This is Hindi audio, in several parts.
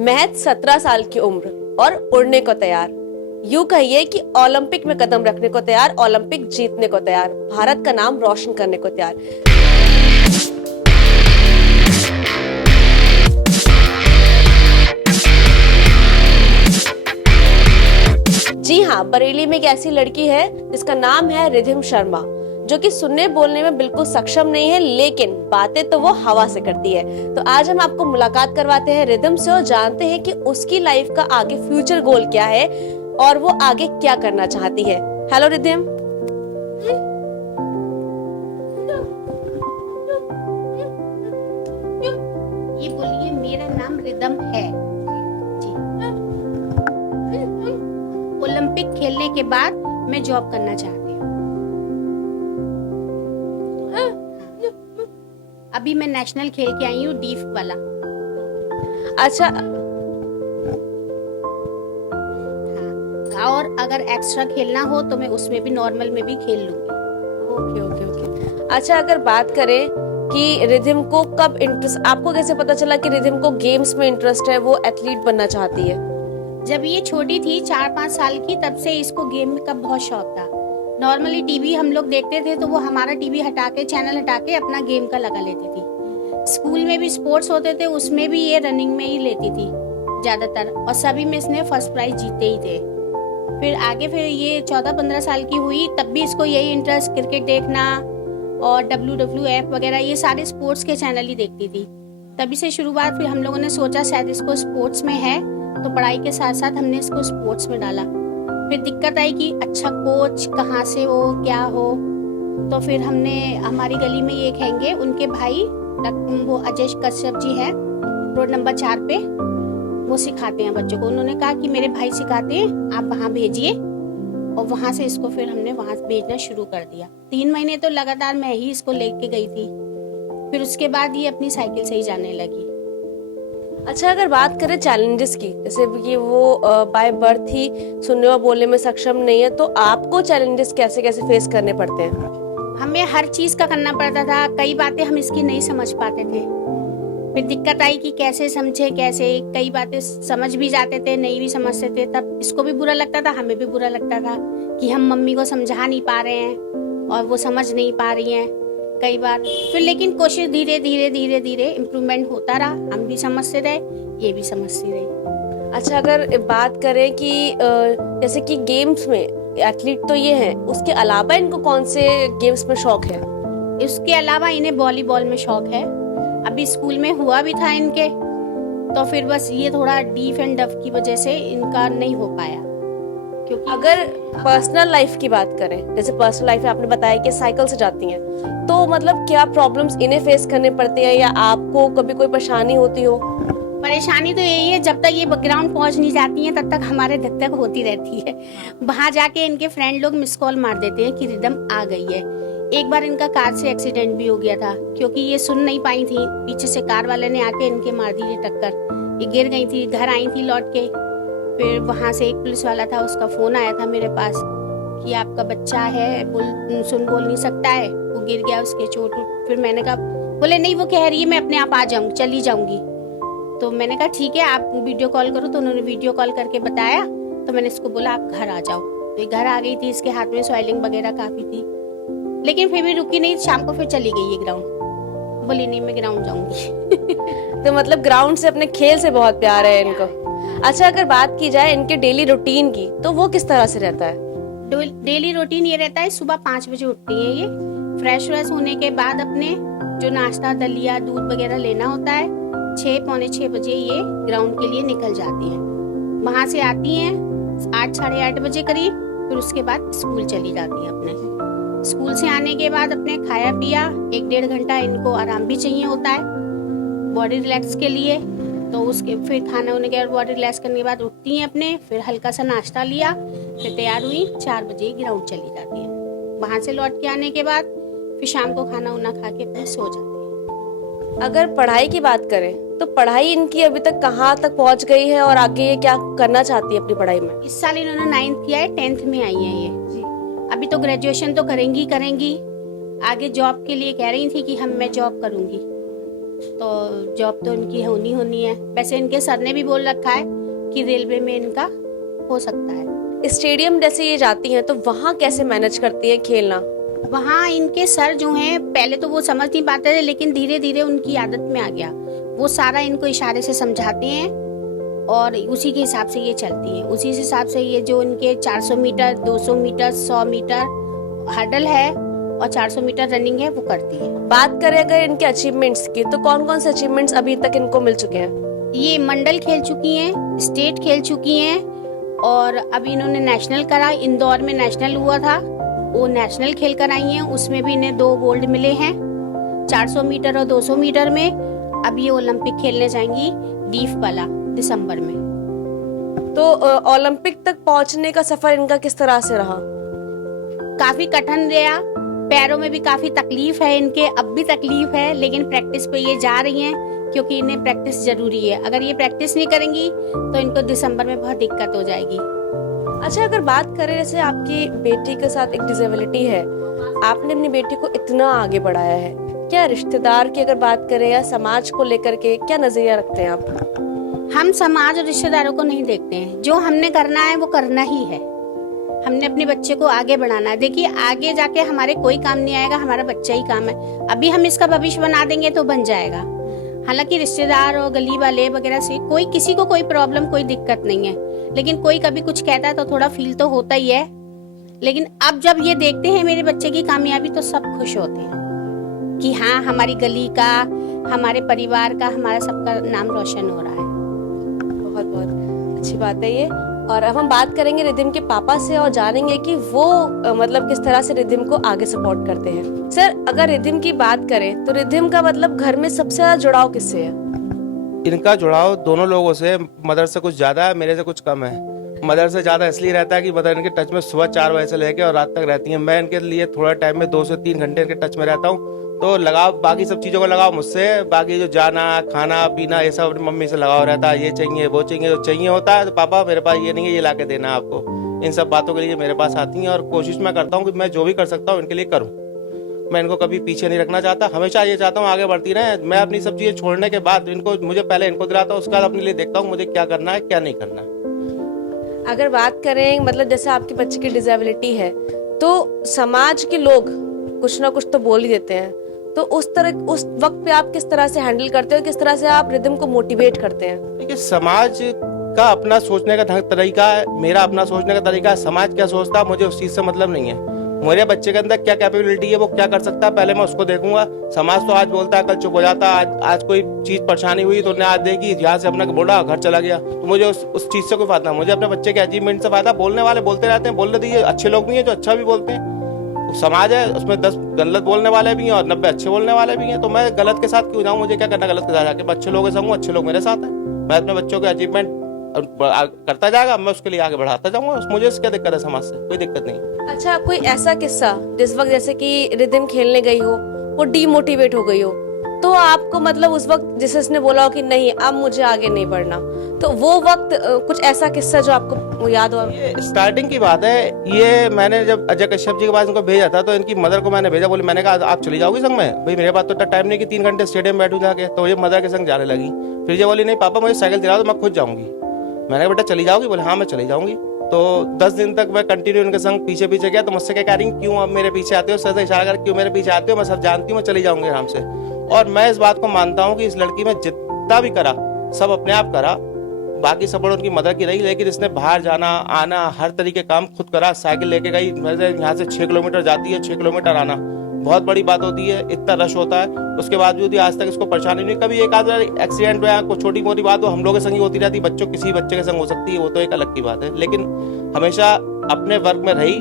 महज 17 साल की उम्र और उड़ने को तैयार। यूं कहिए कि ओलंपिक में कदम रखने को तैयार, ओलंपिक जीतने को तैयार, भारत का नाम रोशन करने को तैयार। जी हाँ, बरेली में एक ऐसी लड़की है जिसका नाम है रिधिम शर्मा, जो कि सुनने बोलने में बिल्कुल सक्षम नहीं है, लेकिन बातें तो वो हवा से करती है। तो आज हम आपको मुलाकात करवाते हैं रिधिम से और जानते हैं कि उसकी लाइफ का आगे फ्यूचर गोल क्या है और वो आगे क्या करना चाहती है। हेलो रिधिम। ये बोलिए, मेरा नाम रिदम है जी। ओलंपिक खेलने के बाद मैं जॉब करना चाहती हूँ। अभी मैं नेशनल खेल के आई हूँ, डीफ वाला। अच्छा, हाँ, और अगर एक्स्ट्रा खेलना हो तो मैं उसमें भी, नॉर्मल में भी खेल लूंगी। Okay okay okay. अच्छा, अगर बात करें कि रिधिम को कब इंटरेस्ट, आपको कैसे पता चला कि रिधिम को गेम्स में इंटरेस्ट है, वो एथलीट बनना चाहती है? जब ये छोटी थी 4-5 साल की, तब से इसको गेम का बहुत शौक था। नॉर्मली टीवी हम लोग देखते थे तो वो हमारा टीवी हटा के, चैनल हटा के अपना गेम का लगा लेती थी। स्कूल में भी स्पोर्ट्स होते थे, उसमें भी ये रनिंग में ही लेती थी ज्यादातर, और सभी में इसने फर्स्ट प्राइज जीते ही थे। फिर ये 14-15 साल की हुई, तब भी इसको यही इंटरेस्ट, क्रिकेट देखना और WWF वगैरह, ये सारे स्पोर्ट्स के चैनल ही देखती थी। तभी से शुरुआत, फिर हम लोगों ने सोचा शायद इसको स्पोर्ट्स में है, तो पढ़ाई के साथ साथ हमने इसको स्पोर्ट्स में डाला। फिर दिक्कत आई कि अच्छा कोच कहाँ से हो, क्या हो, तो फिर हमने, हमारी गली में ये हैंगे, उनके भाई वो अजय कश्यप जी हैं, रोड नंबर 4 पे, वो सिखाते हैं बच्चों को। उन्होंने कहा कि मेरे भाई सिखाते हैं, आप वहाँ भेजिए, और वहाँ से इसको फिर हमने वहाँ भेजना शुरू कर दिया। 3 महीने तो लगातार मैं ही इसको लेके गई थी, फिर उसके बाद ये अपनी साइकिल से ही जाने लगी। अच्छा, अगर बात करें चैलेंजेस की, जैसे कि वो बाय बर्थ ही सुनने और बोलने में सक्षम नहीं है, तो आपको चैलेंजेस कैसे कैसे फेस करने पड़ते हैं? हमें हर चीज का करना पड़ता था, कई बातें हम इसकी नहीं समझ पाते थे। फिर दिक्कत आई कि कैसे समझे, कैसे, कई बातें समझ भी जाते थे, नहीं भी समझते थे, तब इसको भी बुरा लगता था, हमें भी बुरा लगता था कि हम मम्मी को समझा नहीं पा रहे हैं और वो समझ नहीं पा रही हैं कई बार। फिर लेकिन कोशिश धीरे धीरे इम्प्रूवमेंट होता रहा, हम भी समझते रहे, ये भी समझती रही। अच्छा, अगर बात करें कि जैसे कि गेम्स में एथलीट तो ये है, उसके अलावा इनको कौन से गेम्स में शौक है? इसके अलावा इन्हें वॉलीबॉल में शौक है। अभी स्कूल में हुआ भी था इनके, तो फिर बस ये थोड़ा डीफ एंड डफ की वजह से इनका नहीं हो पाया। क्योंकि अगर पर्सनल लाइफ की बात करें, जैसे पर्सनल लाइफ में आपने बताया कि साइकिल से जाती हैं, तो मतलब क्या प्रॉब्लम्स इन्हें फेस करने पड़ते हैं या आपको कभी कोई परेशानी होती हो? परेशानी तो यही है, जब तक ये ग्राउंड पहुंच नहीं जाती हैं तब तक हमारे धक धक होती रहती है। वहां जाके इनके फ्रेंड लोग मिस कॉल मार देते हैं कि रिदम आ गई है। एक बार इनका कार से एक्सीडेंट भी हो गया था, क्योंकि ये सुन नहीं पाई थी, पीछे से कार वाले ने आके इनके मार दी टक्कर। ये गिर गई थी, घर आई थी लौट के। फिर वहां से एक पुलिस वाला था, उसका फोन आया था मेरे पास कि आपका बच्चा है, सुन बोल नहीं सकता है, वो गिर गया, उसके चोट। फिर मैंने कहा, बोले नहीं वो कह रही है मैं अपने आप आ जाऊंगी, चली जाऊंगी। तो मैंने कहा ठीक है, आप वीडियो कॉल करो। तो उन्होंने वीडियो कॉल करके बताया, तो मैंने इसको बोला आप घर आ जाओ। तो ये घर आ गई थी, इसके हाथ में स्वेलिंग वगैरह काफी थी, लेकिन फिर भी रुकी नहीं। शाम को फिर चली गई ये ग्राउंड, बोली नहीं मैं ग्राउंड जाऊंगी। तो मतलब ग्राउंड से, अपने खेल से बहुत प्यार है इनको। अच्छा, अगर बात की जाए इनके डेली रूटीन की, तो वो किस तरह से रहता है? डेली रूटीन ये रहता है, सुबह 5 बजे उठती है ये, फ्रेश व्रेश होने के बाद अपने जो नाश्ता, दलिया, दूध वगैरह लेना होता है, 6-6:45 बजे ये ग्राउंड के लिए निकल जाती हैं। वहां से आती हैं 8-8:30 बजे करीब, फिर उसके बाद स्कूल चली जाती है। अपने स्कूल से आने के बाद अपने खाया पिया, 1-1.5 घंटा इनको आराम भी चाहिए होता है बॉडी रिलैक्स के लिए। तो उसके फिर खाना होने के बाद, बॉडी रिलैक्स करने के बाद उठती हैं अपने, फिर हल्का सा नाश्ता लिया, फिर तैयार हुई, 4 बजे ग्राउंड चली जाती है। वहां से लौट के आने के बाद फिर शाम को खाना उना खा के अपने सो जाती है। अगर पढ़ाई की बात करें, तो पढ़ाई इनकी अभी तक कहाँ तक पहुँच गई है और आगे ये क्या करना चाहती है अपनी पढ़ाई में? इस साल इन्होंने 9th किया है, 10th में आई है ये। अभी तो ग्रेजुएशन तो करेंगी, आगे जॉब के लिए कह रही थी कि मैं जॉब करूंगी। तो जॉब तो इनकी होनी है। वैसे इनके सर ने भी बोल रखा है कि रेलवे में इनका हो सकता है। स्टेडियम जैसे ये जाती हैं तो वहाँ कैसे मैनेज करती हैं खेलना? वहाँ इनके सर जो हैं पहले तो वो समझ नहीं पाते थे, लेकिन धीरे धीरे उनकी आदत में आ गया। वो सारा इनको इशारे से समझाते हैं और उसी के हिसाब से ये चलती हैं। उसी हिसाब से ये जो इनके 400 मीटर, 200 मीटर, 100 मीटर हर्डल है और 400 मीटर रनिंग है वो करती है। बात करें अगर इनके अचीवमेंट्स की, तो कौन कौन से अचीवमेंट्स अभी तक इनको मिल चुके हैं? ये मंडल खेल चुकी हैं, स्टेट खेल चुकी हैं और अभी इन्होंने नेशनल करा। इंदौर में नेशनल हुआ था, वो नेशनल खेल कर आई हैं, उसमें भी इन्हें 2 गोल्ड मिले हैं 400 मीटर और 200 मीटर में। अब ये ओलंपिक खेलने जाएंगी डीफ वाला दिसंबर में। तो ओलंपिक तक पहुंचने का सफर इनका किस तरह से रहा? काफी कठिन रहा, पैरों में भी काफी तकलीफ है इनके, अब भी तकलीफ है, लेकिन प्रैक्टिस पे ये जा रही हैं क्योंकि इन्हें प्रैक्टिस जरूरी है। अगर ये प्रैक्टिस नहीं करेंगी तो इनको दिसंबर में बहुत दिक्कत हो जाएगी। अच्छा, अगर बात करें जैसे आपकी बेटी के साथ एक डिसेबिलिटी है, आपने अपनी बेटी को इतना आगे बढ़ाया है, क्या रिश्तेदार की अगर बात करें या समाज को लेकर के क्या नजरिया रखते हैं आप? हम समाज और रिश्तेदारों को नहीं देखते हैं, जो हमने करना है वो करना ही है। हमने अपने बच्चे को आगे बढ़ाना है। देखिए आगे जाके हमारे कोई काम नहीं आएगा, हमारा बच्चा ही काम है। अभी हम इसका भविष्य बना देंगे तो बन जाएगा। हालांकि रिश्तेदार और गली वाले वगैरह से कोई किसी को कोई प्रॉब्लम, कोई दिक्कत नहीं है, लेकिन कोई कभी कुछ कहता है तो थोड़ा फील तो होता ही है। लेकिन अब जब ये देखते हैं मेरे बच्चे की कामयाबी तो सब खुश होते हैं कि हाँ हमारी गली का, हमारे परिवार का, हमारा सबका नाम रोशन हो रहा है। बहुत बहुत अच्छी बात है ये। और अब हम बात करेंगे रिधिम के पापा से और जानेंगे कि वो मतलब किस तरह से रिधिम को आगे सपोर्ट करते हैं। सर, अगर रिधिम की बात करें तो रिधिम का मतलब घर में सबसे ज्यादा जुड़ाव किससे है? इनका जुड़ाव दोनों लोगों से, मदर से कुछ ज्यादा है, मेरे से कुछ कम है। मदर से ज्यादा इसलिए रहता है कि मदर इनके टच में सुबह 4 बजे से लेकर और रात तक रहती है। मैं इनके लिए थोड़ा टाइम में 2 से 3 घंटे इनके टच में रहता हूँ, तो लगाव बाकी सब चीज़ों का लगाव मुझसे, बाकी जो जाना खाना पीना ये सब अपनी मम्मी से लगाव रहता है। ये चाहिए वो चाहिए, जो चाहिए होता है तो पापा मेरे पास ये नहीं है, ये ला के देना आपको। इन सब बातों के लिए मेरे पास आती हैं और कोशिश मैं करता हूँ कि मैं जो भी कर सकता हूँ इनके लिए करूँ। मैं इनको कभी पीछे नहीं रखना चाहता, हमेशा ये चाहता हूँ आगे बढ़ती रहे। मैं अपनी सब चीज़ें छोड़ने के बाद मुझे पहले इनको दिलाता हूँ, उसके बाद अपने लिए देखता हूँ मुझे क्या करना है क्या नहीं करना है। अगर बात करें मतलब जैसे आपके बच्चे की डिसेबिलिटी है तो समाज के लोग कुछ ना कुछ तो बोल ही देते हैं, तो उस वक्त पे आप किस तरह से हैंडल करते हो, किस तरह से आप रिधिम को मोटिवेट करते हैं? देखिए समाज का अपना सोचने का तरीका है, मेरा अपना सोचने का तरीका है। समाज क्या सोचता है मुझे उस चीज से मतलब नहीं है। मेरे बच्चे के अंदर क्या कैपेबिलिटी है, वो क्या कर सकता है, पहले मैं उसको देखूंगा। समाज तो आज बोलता है कल चुप हो जाता है। आज कोई चीज परेशानी हुई तो आज देखी यहाँ से अपना बोला घर चला गया, तो मुझे उस चीज से कोई फायदा, मुझे अपने बच्चे के अचीवमेंट से फायदा। बोलने वाले बोलते रहते हैं, बोलने दीजिए, अच्छे लोग भी हैं जो अच्छा भी बोलते हैं। समाज है उसमें 10 गलत बोलने वाले भी हैं और 90 अच्छे बोलने वाले भी हैं, तो मैं गलत के साथ क्यों जाऊं? मुझे क्या करना गलत के साथ जाके? अच्छे लोगों के संग हूं, अच्छे लोग मेरे साथ हैं। मैं अपने बच्चों के अचीवमेंट करता जाएगा, मैं उसके लिए आगे बढ़ाता जाऊंगा। मुझे इससे क्या दिक्कत है? समाज से कोई दिक्कत नहीं। अच्छा, कोई ऐसा किस्सा जिस वक्त जैसे कि रिधिम खेलने गई हो, वो डीमोटिवेट हो गई हो, तो आपको मतलब उस वक्त जैसे उसने बोला हो कि नहीं अब मुझे आगे नहीं बढ़ना, तो वो वक्त कुछ ऐसा किस्सा जो आपको याद हो? ये स्टार्टिंग की बात है। ये मैंने जब अजय कश्यप जी के पास इनको भेजा था तो इनकी मदर को मैंने भेजा, बोली मैंने कहा आप चली जाओगी संग में? भाई मेरे पास तो टाइम नहीं कि 3 घंटे स्टेडियम बैठूं जाके, तो ये मदर के संग जाने लगी। फिर ये बोली नहीं पापा मुझे साइकिल दिला दो मैं खुद जाऊंगी। मैंने कहा बेटा चली जाओगी? बोले हाँ मैं चली जाऊंगी। तो 10 दिन तक मैं कंटिन्यू इनके संग पीछे पीछे गया, तो मुझसे क्या कह रही क्यों आप मेरे पीछे आते हो, सर से इशारा कर क्यों मेरे पीछे आते हो, मैं सब जानती हूँ मैं चली जाऊंगी आराम से। और मैं इस बात को मानता हूँ कि इस लड़की में जितना भी करा सब अपने आप करा, बाकी सपोर्ट उनकी मदर की रही, लेकिन इसने बाहर जाना आना हर तरीके काम खुद करा। साइकिल लेके गई, यहाँ से 6 किलोमीटर जाती है, 6 किलोमीटर आना बहुत बड़ी बात होती है, इतना रश होता है। उसके बावजूद भी आज तक इसको परेशानी नहीं। कभी एक आध एक्सीडेंट हुआ, कोई छोटी मोटी बात हो हम लोगों के संग ही होती रहती, बच्चों किसी बच्चे के संग हो सकती है, वो तो एक अलग की बात है। लेकिन हमेशा अपने वर्क में रही,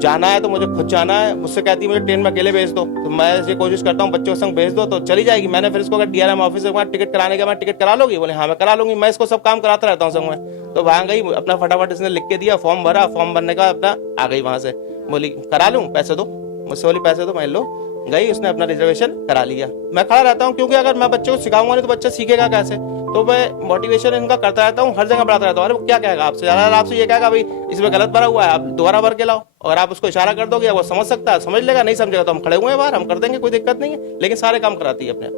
जाना है तो मुझे खुद जाना है। मुझसे कहती है मुझे ट्रेन में अकेले भेज दो, तो मैं ये कोशिश करता हूँ बच्चों के संग भेज दो तो चली जाएगी। मैंने फिर इसको अगर DRM ऑफिस से टिकट कराने का, मैं टिकट करा लोगी? बोले हाँ मैं करा लूंगी। मैं इसको सब काम कराता रहता हूँ संग में। तो वहां गई, अपना फटाफट इसने लिख के दिया, फॉर्म भरा, फॉर्म भरने का अपना आ गई वहां से, बोली करा लूँ पैसे दो, मुझसे बोली पैसे दो, मैं लो गई, उसने अपना रिजर्वेशन करा लिया। मैं खड़ा रहता हूँ क्योंकि अगर मैं बच्चे को सिखाऊंगा नहीं तो बच्चा सीखेगा कैसे? तो मैं मोटिवेशन इनका करता रहता हूँ, हर जगह बढ़ाता रहता हूँ। अरे वो क्या कहेगा आपसे, ज्यादा आपसे ये कहेगा भाई इसमें गलत भरा हुआ है, आप दोबारा भर के लाओ। और आप उसको इशारा कर दोगे वो समझ सकता है, समझ लेगा, नहीं समझेगा तो हम खड़े हुए हैं बाहर, हम कर देंगे, कोई दिक्कत नहीं है। लेकिन सारे काम कराती है अपने।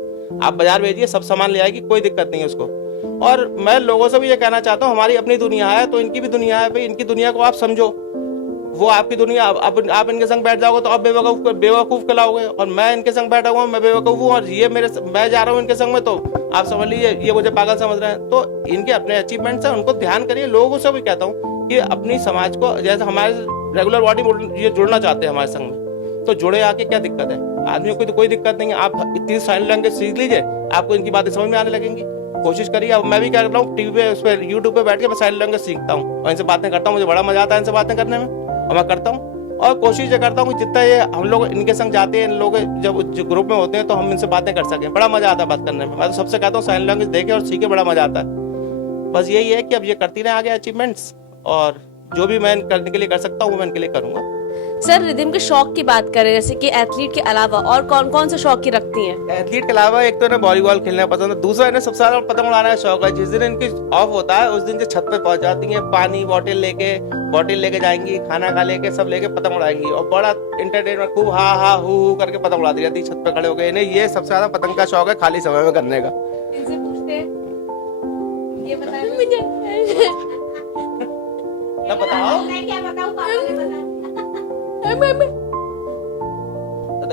आप बाजार भेजिए, सब सामान ले आएगी, कोई दिक्कत नहीं है उसको। और मैं लोगों से भी ये कहना चाहता हूँ, हमारी अपनी दुनिया है तो इनकी भी दुनिया है भाई, इनकी दुनिया को आप समझो, वो आपकी दुनिया। आप इनके संग बैठ जाओगे तो आप बेवकूफ कहलाओगे, और मैं इनके संग बैठा हुआ मैं बेवकूफ हूँ, और ये मैं जा रहा हूँ इनके संग में, तो आप समझ लीजिए ये मुझे पागल समझ रहे हैं। तो इनके अपने अचीवमेंट्स हैं, उनको ध्यान करिए। लोगों से भी कहता हूँ कि अपनी समाज को, जैसे हमारे रेगुलर बॉडी ये जुड़ना चाहते हैं हमारे संग में, तो जुड़े आके क्या दिक्कत है, आदमियों को तो कोई दिक्कत नहीं है। आप इतनी साइन लैंग्वेज सीख लीजिए, आपको इनकी बातें समझ में आने लगेंगी। कोशिश करिए। अब मैं भी क्या कर रहा हूँ, टीवी पे उस पर यूट्यूब पे बैठ के मैं साइन लैंग्वेज सीखता हूँ और इनसे बातें करता हूँ। मुझे बड़ा मजा आता है इनसे बातें करने में, और मैं करता हूँ। और कोशिश ये करता हूँ कि जितना ये हम लोग इनके संग जाते हैं, इन लोग जब ग्रुप में होते हैं तो हम इनसे बातें कर सकें। बड़ा मजा आता है बात करने में। मैं तो सबसे कहता हूँ साइन लैंग्वेज देखे और सीखे, बड़ा मजा आता है। बस यही है कि अब ये करती रहे आगे अचीवमेंट्स, और जो भी मैं करने के लिए कर सकता हूँ वो मैं इनके लिए करूंगा। सर, रिधिम के शौक की बात करें, जैसे कि एथलीट के अलावा और कौन कौन से शौक की रखती हैं? एथलीट के अलावा एक तो इन्हें वॉलीबॉल खेलना पसंद है, दूसरा इन्हें सबसे ज्यादा पतंग उड़ाने का शौक है। जिस दिन इनकी ऑफ होता है उस दिन से छत पे पहुंच जाती हैं, पानी बॉटल लेके जाएंगी, खाना खा लेके सब लेके पतंग उड़ाएंगी, और बड़ा इंटरटेनमेंट खूब हा हा हू करके पतंग उड़ाती रहती है छत पे खड़े होकर। इन्हें ये सबसे ज्यादा पतंग का शौक है खाली समय में करने का। इनसे पूछते हैं, ये बताएं मुझे। ना बताओ, मैं क्या बताऊं, पापा ने बताया।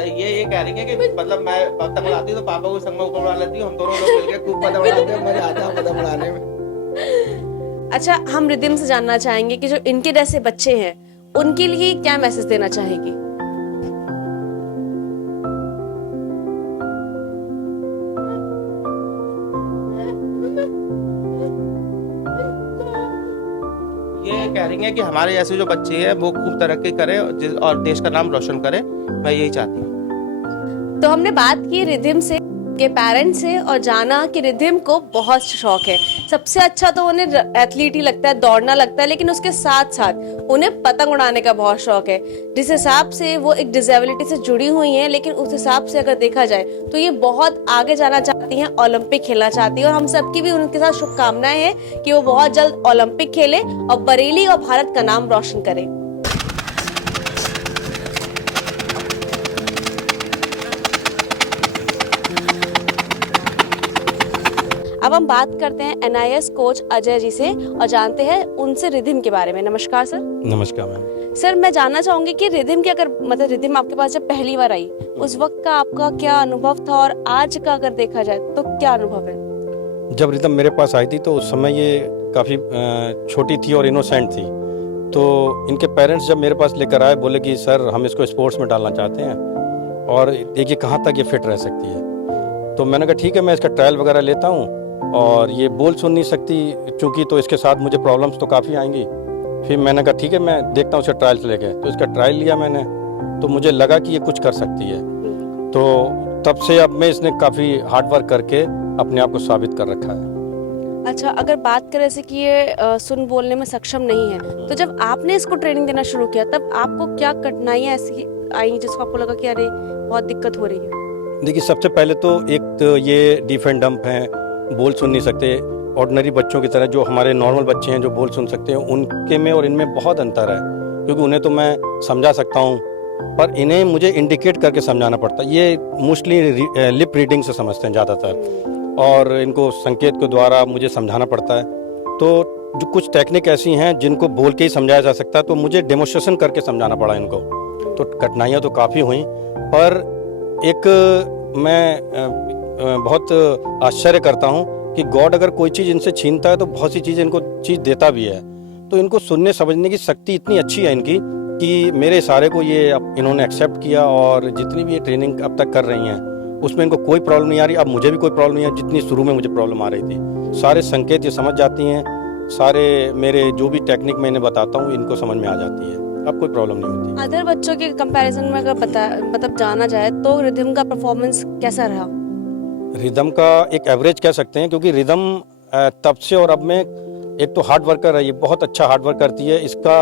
ये कह रही है कि मतलब मैं पतंग उड़ाती हूँ तो पापा को संग में ऊपर उड़ा लेती हूँ, हम दोनों लोग मिलकर खूब पतंग उड़ाते हैं, मजा आता है पतंग उड़ाने में। अच्छा, हम रिधिम से जानना चाहेंगे कि जो इनके जैसे बच्चे हैं उनके लिए क्या मैसेज देना चाहेगी? ये कह रही है कि हमारे जैसे जो बच्चे हैं वो खूब तरक्की करे और देश का नाम रोशन करे, मैं यही चाहती हूँ। तो हमने बात की रिधिम से, के पेरेंट्स से, और जाना कि रिधिम को बहुत शौक है। सबसे अच्छा तो उन्हें एथलीट ही लगता है, दौड़ना लगता है, लेकिन उसके साथ साथ उन्हें पतंग उड़ाने का बहुत शौक है। जिस हिसाब से वो एक डिसेबिलिटी से जुड़ी हुई हैं, लेकिन उस हिसाब से अगर देखा जाए तो ये बहुत आगे जाना चाहती हैं, ओलंपिक खेलना चाहती है, और हम सबकी भी उनके साथ शुभकामनाएं हैं कि वो बहुत जल्द ओलंपिक खेले और बरेली और भारत का नाम रोशन करें। अब हम बात करते हैं NIS कोच अजय जी से और जानते हैं उनसे रिधिम के बारे में। नमस्कार सर। नमस्कार मैम। सर, मैं जानना चाहूंगी कि रिधिम की अगर मतलब रिधिम आपके पास जब पहली बार आई उस वक्त का आपका क्या अनुभव था, और आज का अगर देखा जाए तो क्या अनुभव है? जब रिधिम मेरे पास आई थी तो उस समय ये काफ़ी छोटी थी और इनोसेंट थी। तो इनके पेरेंट्स जब मेरे पास लेकर आए, बोले कि सर हम इसको स्पोर्ट्स में डालना चाहते हैं और देखिए कहाँ तक ये फिट रह सकती है। तो मैंने कहा ठीक है, मैं इसका ट्रायल वगैरह लेता हूँ, और ये बोल सुन नहीं सकती चूँकि, तो इसके साथ मुझे प्रॉब्लम्स तो काफ़ी आएंगी। फिर मैंने कहा ठीक है, मैं देखता हूँ इसका ट्रायल लेके। तो इसका ट्रायल लिया मैंने, तो मुझे लगा कि ये कुछ कर सकती है। तो तब से अब मैं इसने काफ़ी हार्ड वर्क करके अपने आप को साबित कर रखा है। अच्छा, अगर बात करें जैसे कि ये सुन बोलने में सक्षम नहीं है, तो जब आपने इसको ट्रेनिंग देना शुरू किया तब आपको क्या कठिनाइयाँ ऐसी आई जिसको आपको लगा कि अरे बहुत दिक्कत हो रही है? देखिए, सबसे पहले तो एक तो ये डीफ एंड डंप हैं, बोल सुन नहीं सकते। ऑर्डिनरी बच्चों की तरह जो हमारे नॉर्मल बच्चे हैं जो बोल सुन सकते हैं, उनके में और इनमें बहुत अंतर है। क्योंकि उन्हें तो मैं समझा सकता हूँ, पर इन्हें मुझे इंडिकेट करके समझाना पड़ता है। ये मोस्टली लिप रीडिंग से समझते हैं ज़्यादातर, और इनको संकेत के द्वारा मुझे समझाना पड़ता है। तो जो कुछ टेक्निक ऐसी हैं जिनको बोल के ही समझाया जा सकता है, तो मुझे डेमोस्ट्रेशन करके समझाना पड़ा इनको। तो कठिनाइयाँ तो काफ़ी हुई, पर एक मैं बहुत आश्चर्य करता हूँ कि गॉड अगर कोई चीज़ इनसे छीनता है तो बहुत सी चीज़ इनको चीज़ देता भी है। तो इनको सुनने समझने की शक्ति इतनी अच्छी है इनकी कि मेरे इशारे को ये इन्होंने एक्सेप्ट किया, और जितनी भी ये ट्रेनिंग अब तक कर रही हैं उसमें इनको कोई प्रॉब्लम नहीं आ रही। अब मुझे भी कोई प्रॉब्लम नहीं है जितनी शुरू में मुझे प्रॉब्लम आ रही थी। सारे संकेत ये समझ जाती हैं, सारे मेरे जो भी टेक्निक मैं इन्हें बताता हूँ इनको समझ में आ जाती है। अब कोई प्रॉब्लम नहीं होती। अदर बच्चों के कंपैरिजन में अगर मतलब जाना जाए तो रिधिम का परफॉर्मेंस कैसा रहा? रिदम का एक एवरेज कह सकते हैं, क्योंकि रिदम तब से और अब में एक तो हार्ड वर्कर है, ये बहुत अच्छा हार्ड वर्क करती है। इसका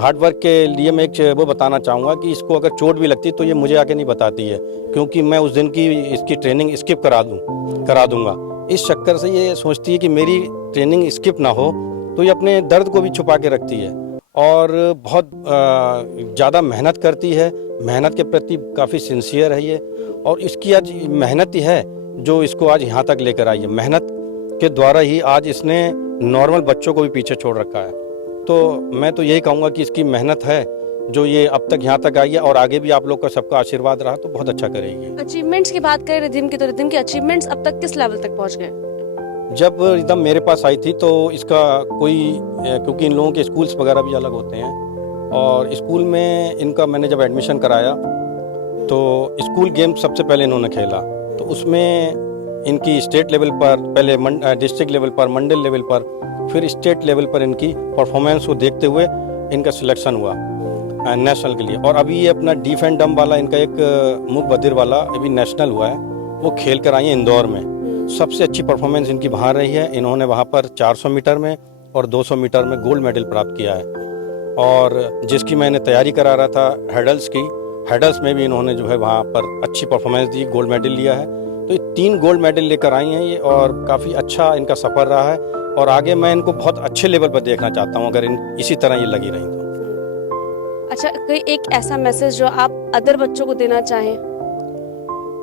हार्ड वर्क के लिए मैं एक वो बताना चाहूँगा कि इसको अगर चोट भी लगती तो ये मुझे आके नहीं बताती है, क्योंकि मैं उस दिन की इसकी ट्रेनिंग स्किप करा दूँगा। इस चक्कर से ये सोचती है कि मेरी ट्रेनिंग स्किप ना हो, तो ये अपने दर्द को भी छुपा के रखती है। और बहुत ज़्यादा मेहनत करती है, मेहनत के प्रति काफ़ी सिंसियर है ये, और इसकी आज मेहनत ही है जो इसको आज यहाँ तक लेकर आई है। मेहनत के द्वारा ही आज इसने नॉर्मल बच्चों को भी पीछे छोड़ रखा है। तो मैं तो यही कहूँगा कि इसकी मेहनत है जो ये अब तक यहाँ तक आई है, और आगे भी आप लोग का सबका आशीर्वाद रहा तो बहुत अच्छा करेगी। अचीवमेंट्स की बात करें रिधिम की, तो रिधिम के अचीवमेंट्स अब तक किस लेवल तक पहुंच गए? जब रिदम मेरे पास आई थी तो इसका कोई क्योंकि इन लोगों के स्कूल्स वगैरह भी अलग होते हैं, और स्कूल में इनका मैंने जब एडमिशन कराया तो स्कूल गेम सबसे पहले इन्होंने खेला, तो उसमें इनकी स्टेट लेवल पर, पहले डिस्ट्रिक्ट लेवल पर, मंडल लेवल पर, फिर स्टेट लेवल पर इनकी परफॉर्मेंस को देखते हुए इनका सिलेक्शन हुआ नेशनल के लिए। और अभी ये अपना डीफ एंड डम वाला इनका एक मूक बधिर वाला अभी नेशनल हुआ है, वो खेल कर आई है इंदौर में। सबसे अच्छी परफॉर्मेंस इनकी वहाँ रही है। इन्होंने वहाँ पर 400 मीटर में और 200 मीटर में गोल्ड मेडल प्राप्त किया है, और जिसकी मैंने तैयारी करा रहा था हेडल्स में भी इन्होंने जो है वहाँ पर अच्छी परफॉर्मेंस दी, गोल्ड मेडल लिया है। तो ये 3 गोल्ड मेडल लेकर आई हैं ये, और काफ़ी अच्छा इनका सफ़र रहा है, और आगे मैं इनको बहुत अच्छे लेवल पर देखना चाहता हूँ अगर इसी तरह ये लगी रही तो। अच्छा, कोई एक ऐसा मैसेज जो आप अदर बच्चों को देना चाहें?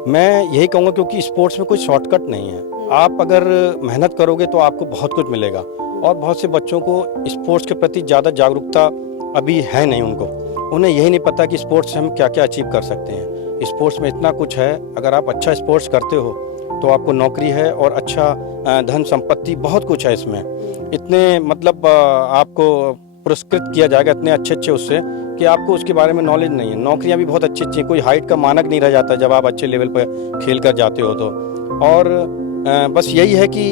मैं यही कहूँगा क्योंकि स्पोर्ट्स में कोई शॉर्टकट नहीं है। आप अगर मेहनत करोगे तो आपको बहुत कुछ मिलेगा, और बहुत से बच्चों को स्पोर्ट्स के प्रति ज़्यादा जागरूकता अभी है नहीं, उन्हें यही नहीं पता कि स्पोर्ट्स से हम क्या क्या अचीव कर सकते हैं। स्पोर्ट्स में इतना कुछ है, अगर आप अच्छा स्पोर्ट्स करते हो तो आपको नौकरी है और अच्छा धन संपत्ति बहुत कुछ है इसमें। इतने मतलब आपको पुरस्कृत किया जाएगा इतने अच्छे उससे कि आपको उसके बारे में नॉलेज नहीं है। नौकरियां भी बहुत अच्छी हैं, कोई हाइट का मानक नहीं रह जाता जब आप अच्छे लेवल पर खेल कर जाते हो तो। और बस यही है कि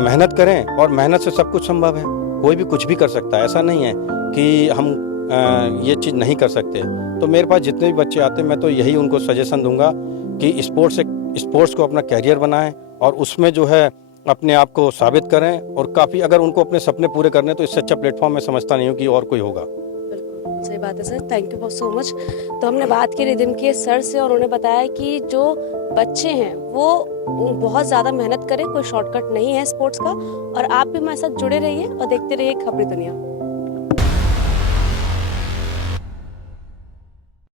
मेहनत करें, और मेहनत से सब कुछ संभव है, कोई भी कुछ भी कर सकता है। ऐसा नहीं है कि हम ये चीज़ नहीं कर सकते। तो मेरे पास जितने भी बच्चे आते हैं मैं तो यही उनको सजेशन दूंगा कि स्पोर्ट्स को अपना कैरियर बनाएं, और उसमें जो है अपने आप को साबित करें, और काफ़ी अगर उनको अपने सपने पूरे करने हैं तो इससे अच्छा प्लेटफॉर्म मैं समझता नहीं हूँ कि और कोई होगा। सही बात है sir, thank you so much. तो हमने बात की रिधिम के सर से, और उन्होंने बताया कि जो बच्चे हैं वो बहुत ज़्यादा मेहनत करें, कोई शॉर्टकट नहीं है स्पोर्ट्स का। और आप भी हमारे साथ जुड़े रहिए और देखते रहिए खबरी दुनिया।